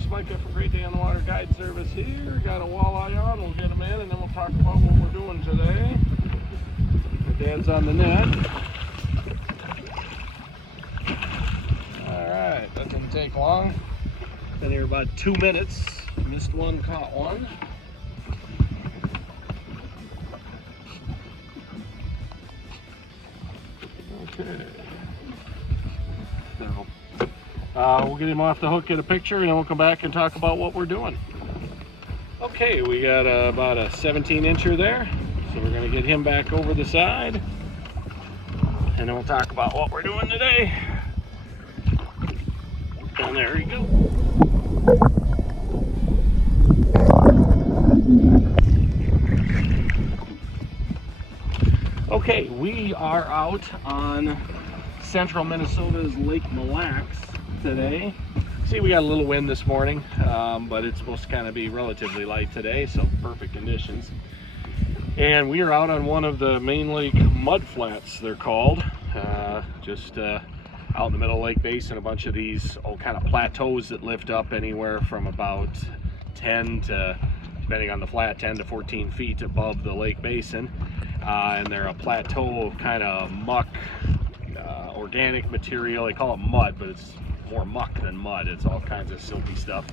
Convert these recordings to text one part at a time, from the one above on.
Walleye Micah from Great Day on the Water Guide Service here. Got a walleye on, we'll get them in and then we'll talk about what we're doing today. My dad's on the net. Alright, that didn't take long. Been here about 2 minutes. Missed one, caught one. Okay. We'll get him off the hook, get a picture, and then we'll come back and talk about what we're doing. Okay, we got about a 17-incher there, so we're going to get him back over the side, and then we'll talk about what we're doing today. And there we go. Okay, we are out on central Minnesota's Lake Mille Lacs today. See, we got a little wind this morning, but it's supposed to kind of be relatively light today, so perfect conditions. And we are out on one of the main lake mud flats, they're called, just out in the middle of Lake Basin. A bunch of these kind of plateaus that lift up anywhere from about 10 to, depending on the flat, 10 to 14 feet above the lake basin. And they're a plateau of kind of muck, organic material. They call it mud, but it's more muck than mud. It's all kinds of silty stuff.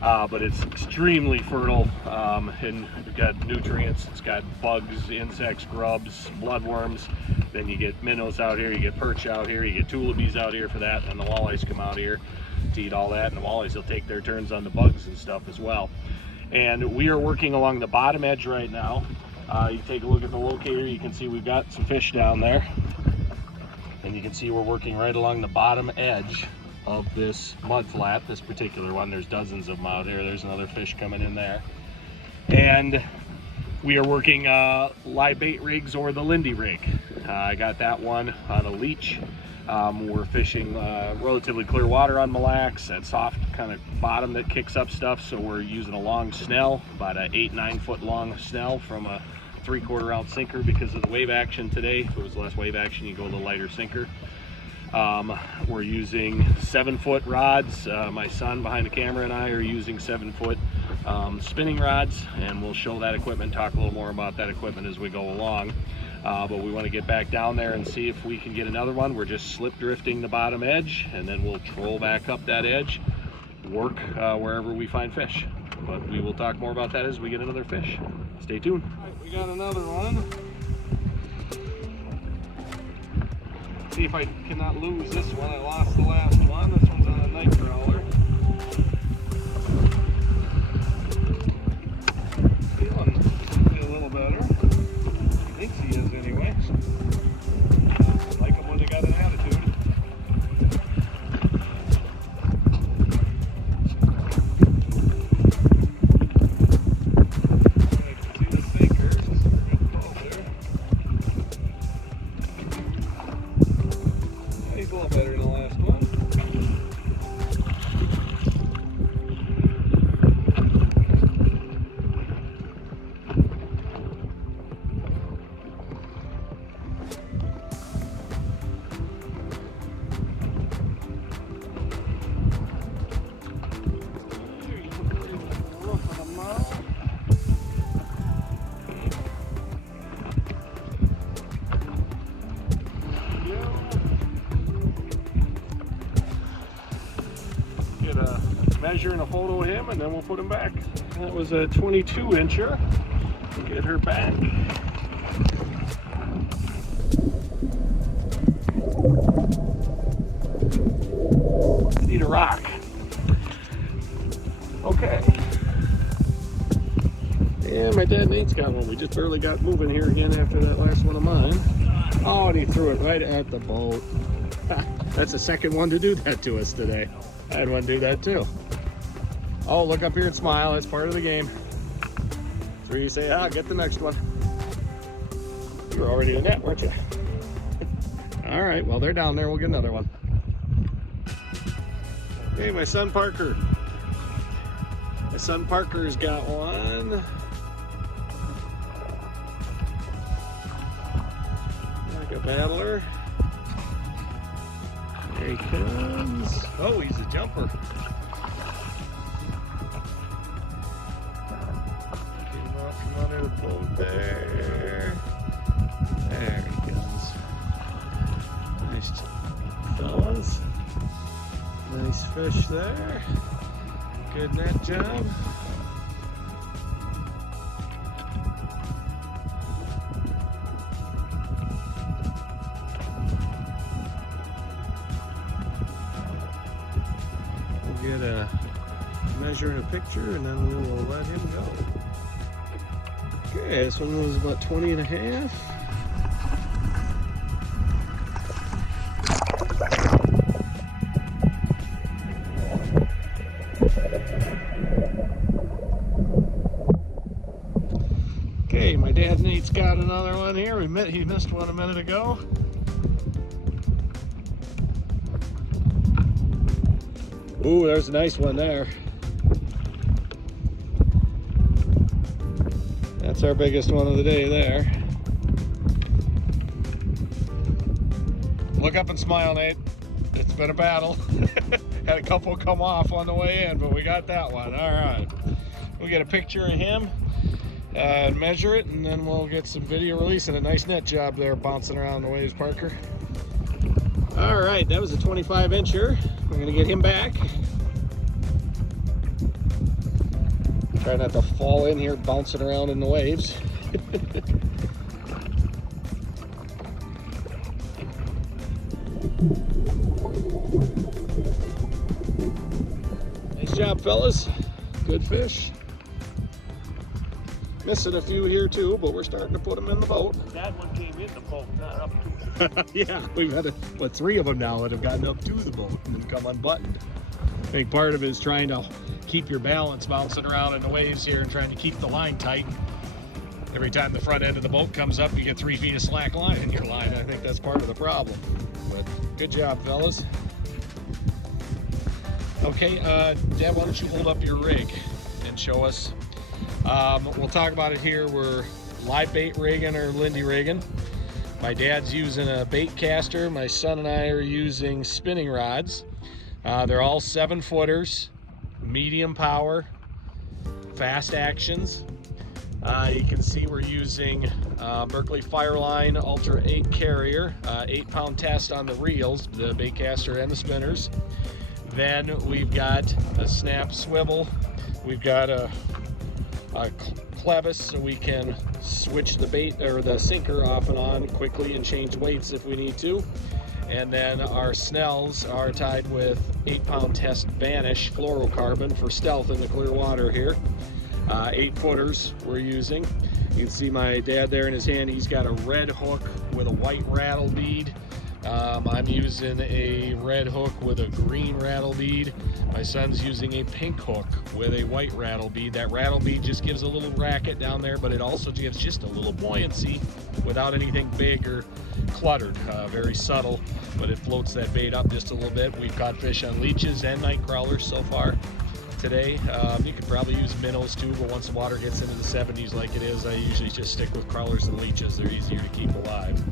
But it's extremely fertile, and it's got nutrients. It's got bugs, insects, grubs, bloodworms. Then you get minnows out here, you get perch out here, you get tulipies out here for that, and the walleyes come out here to eat all that, and the walleyes will take their turns on the bugs and stuff as well. And we are working along the bottom edge right now. You take a look at the locator, you can see we've got some fish down there. And you can see we're working right along the bottom edge of this mud flat, this particular one. There's dozens of them out here. There's another fish coming in there. And we are working live bait rigs or the Lindy rig. I got that one on a leech. We're fishing relatively clear water on Mille Lacs, that soft kind of bottom that kicks up stuff. So we're using a long snell, about an 8-9 foot long snell from a 3/4 ounce sinker because of the wave action today. If it was less wave action, you go a little lighter sinker. We're using 7-foot rods. My son behind the camera and I are using 7-foot spinning rods, and we'll show that equipment, talk a little more about that equipment as we go along. But we want to get back down there and see if we can get another one. We're just slip drifting the bottom edge, and then we'll troll back up that edge, work wherever we find fish. But we will talk more about that as we get another fish. Stay tuned. All right, we got another one. See if I cannot lose this one. I lost the last one. This one's on a night crawler. Feeling a little better. Thinks he is anyway. Like him when they got an attitude. Better than the last one. Get a measure and a photo of him, and then we'll put him back. That was a 22-incher. Get her back. Need a rock. Okay. And my dad Nate's got one. We just barely got moving here again after that last one of mine. Oh, and he threw it right at the boat. That's the second one to do that to us today. I had one do that too. Oh, look up here and smile. That's part of the game. That's where you say, ah, get the next one. You were already in the net, weren't you? All right, well, they're down there. We'll get another one. Hey, my son Parker. My son Parker's got one. Like a battler. There he comes. Oh, he's a jumper. there. There he goes. Nice fellas. Nice fish there. Good net job. We'll get a measure and a picture and then we will let him go. Okay, this one was about 20 and a half. Okay, my dad Nate's got another one here. He missed one a minute ago. Ooh, there's a nice one there. That's our biggest one of the day there. Look up and smile, Nate. It's been a battle. Had a couple come off on the way in, but we got that one. All right. We'll get a picture of him and measure it, and then we'll get some video release and a nice net job there bouncing around the waves, Parker. All right, that was a 25-incher. We're gonna get him back. Try not to fall in here bouncing around in the waves. Nice job, fellas. Good fish. Missing a few here too, but we're starting to put them in the boat. That one came in the boat, not up to it. Yeah, we've had three of them now that have gotten up to the boat and then come unbuttoned. I think part of it is trying to keep your balance bouncing around in the waves here and trying to keep the line tight. Every time the front end of the boat comes up, you get 3 feet of slack line in your line. I think that's part of the problem. But good job, fellas. Okay, Dad, why don't you hold up your rig and show us. We'll talk about it here. We're live bait rigging or Lindy rigging. My dad's using a bait caster. My son and I are using spinning rods. They're all 7-footers, medium power, fast actions. You can see we're using Berkley Fireline Ultra 8 carrier, 8-pound test on the reels, the bait caster and the spinners. Then we've got a snap swivel. We've got a clevis so we can switch the bait or the sinker off and on quickly and change weights if we need to. And then our snells are tied with 8-pound test Vanish fluorocarbon for stealth in the clear water here. 8-footers we're using. You can see my dad there in his hand. He's got a red hook with a white rattle bead. I'm using a red hook with a green rattle bead. My son's using a pink hook with a white rattle bead. That rattle bead just gives a little racket down there, but it also gives just a little buoyancy without anything big or cluttered. Very subtle, but it floats that bait up just a little bit. We've caught fish on leeches and night crawlers so far today. You could probably use minnows too, but once the water gets into the 70s like it is, I usually just stick with crawlers and leeches. They're easier to keep alive.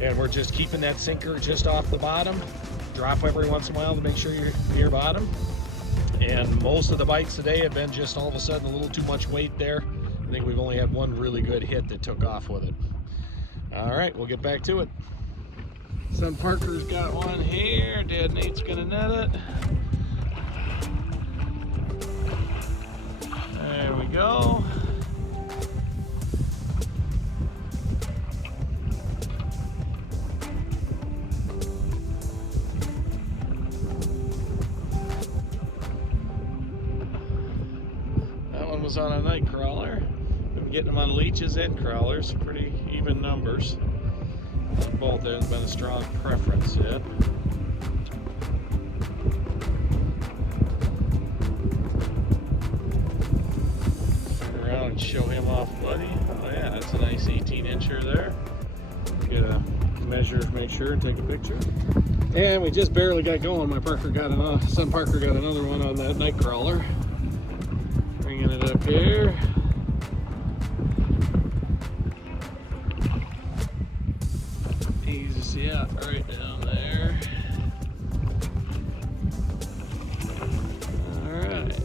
And we're just keeping that sinker just off the bottom. Drop every once in a while to make sure you're near bottom. And most of the bites today have been just all of a sudden a little too much weight there. I think we've only had one really good hit that took off with it. All right, we'll get back to it. Son Parker's got one here. Dad Nate's gonna net it. There we go. Was on a night crawler. Been getting them on leeches and crawlers, pretty even numbers. On both, there hasn't been a strong preference yet. Turn around and show him off, buddy. Oh yeah, that's a nice 18-incher there. Get a measure, make sure, and take a picture. And we just barely got going. My Parker got another, son Parker got another one on that night crawler. Bringing it up here. Easy, yeah, right down there. All right.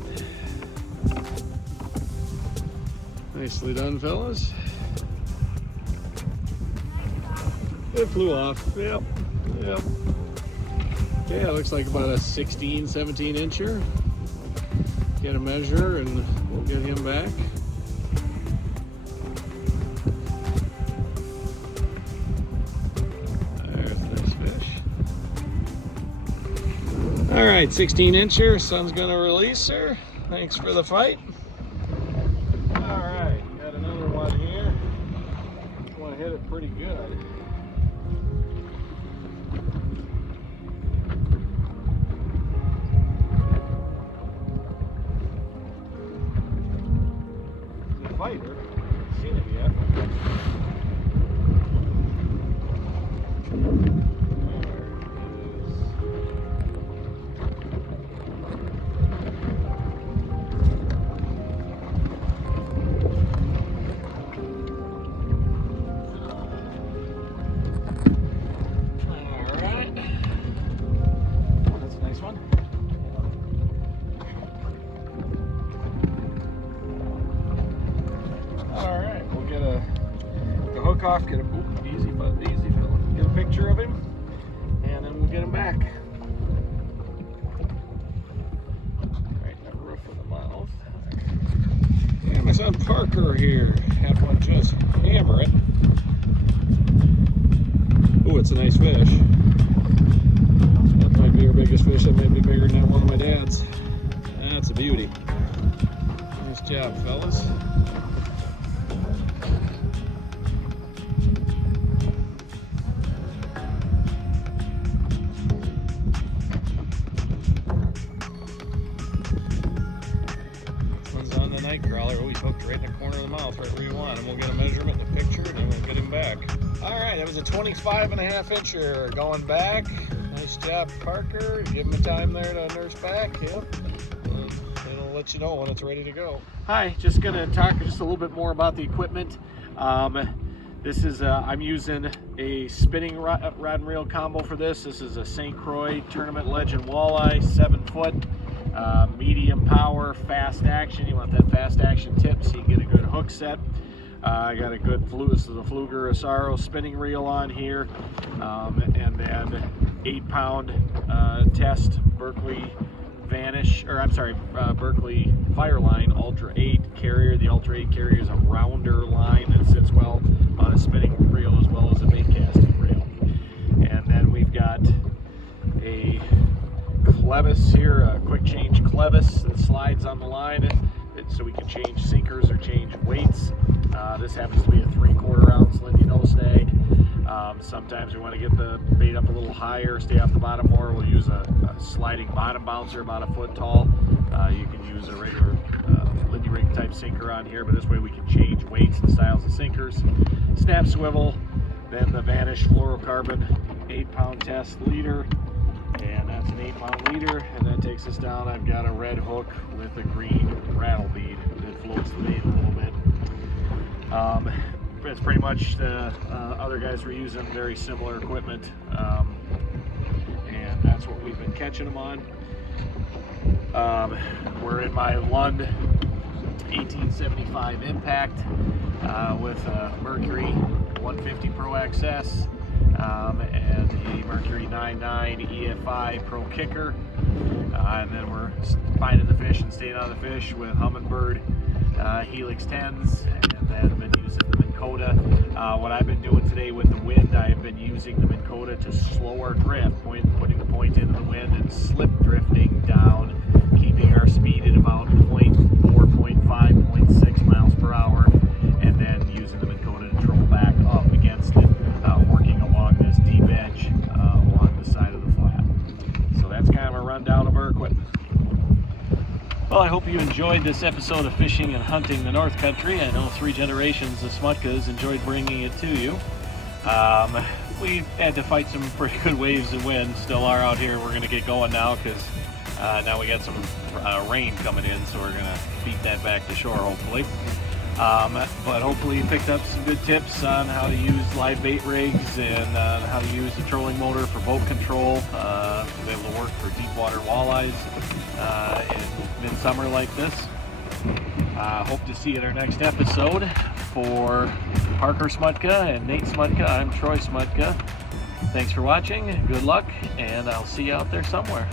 Nicely done, fellas. It flew off. Yep. Yep. Okay, it looks like about a 16, 17 incher. Get a measure and we'll get him back. There's a nice fish. All right, 16 incher. Sun's gonna release her. Thanks for the fight. All right, got another one here. Want to hit it pretty good. Fighter. Haven't seen it yet. Alright. That's a nice one. Alright, we'll get the hook off, get a easy fella. Get a picture of him, and then we'll get him back. Right in the roof of the mouth. Yeah, my son Parker here had one just hammer it. Ooh, it's a nice fish. That might be our biggest fish. That might be bigger than that one of my dad's. That's a beauty. Nice job, fellas. On the night crawler. Oh, he's hooked right in the corner of the mouth, right where you want him. We'll get a measurement and a picture, and then we'll get him back. All right, that was a 25.5 incher going back. Nice job, Parker. Give him a time there to nurse back. Yep. It'll let you know when it's ready to go. Hi, just gonna talk just a little bit more about the equipment. This is I'm using a spinning rod and reel combo for this. This is a St. Croix Tournament Legend Walleye, 7 foot. Medium power, fast action. You want that fast action tip so you get a good hook set. I got a good this is a Fluger Asaro spinning reel on here, and then 8-pound test Berkeley Vanish, or I'm sorry, Berkeley Fireline Ultra 8 carrier. The Ultra 8 carrier is a rounder line that sits well on a spinning reel as well as a bait casting reel. And then we've got a clevis here, a quick change clevis that slides on the line so we can change sinkers or change weights. This happens to be a 3/4 ounce Lindy no snag. Sometimes we want to get the bait up a little higher, stay off the bottom more. We'll use a sliding bottom bouncer about a foot tall. You can use a regular Lindy rig type sinker on here, but this way we can change weights and styles of sinkers. Snap swivel, then the Vanish fluorocarbon 8-pound test leader. And that's an 8-pound leader, and that takes us down. I've got a red hook with a green rattle bead that floats the bait a little bit. That's pretty much the other guys were using very similar equipment, and that's what we've been catching them on. We're in my Lund 1875 Impact with a Mercury 150 Pro XS. And the Mercury 99 EFI Pro Kicker, and then we're finding the fish and staying on the fish with Humminbird Helix 10s, and then I've been using the Minn Kota. What I've been doing today with the wind, I've been using the Minn Kota to slow our drift, putting the point into the wind and slip drifting down, keeping our speed at about 0.4, 0.5, 0.6 miles per hour, and then using the Minn Kota to troll back up against it, working along this deep edge along the side of the flat. So that's kind of a rundown of our equipment. Well, I hope you enjoyed this episode of Fishing and Hunting the North Country. I know 3 generations of Smutkas enjoyed bringing it to you. We had to fight some pretty good waves and wind, still are out here. We're going to get going now because now we got some rain coming in, so we're going to beat that back to shore hopefully. But hopefully you picked up some good tips on how to use live bait rigs and how to use the trolling motor for boat control to be able to work for deep water walleyes in midsummer like this. Hope to see you at our next episode. For Parker Smutka and Nate Smutka, I'm Troy Smutka. Thanks for watching, good luck, and I'll see you out there somewhere.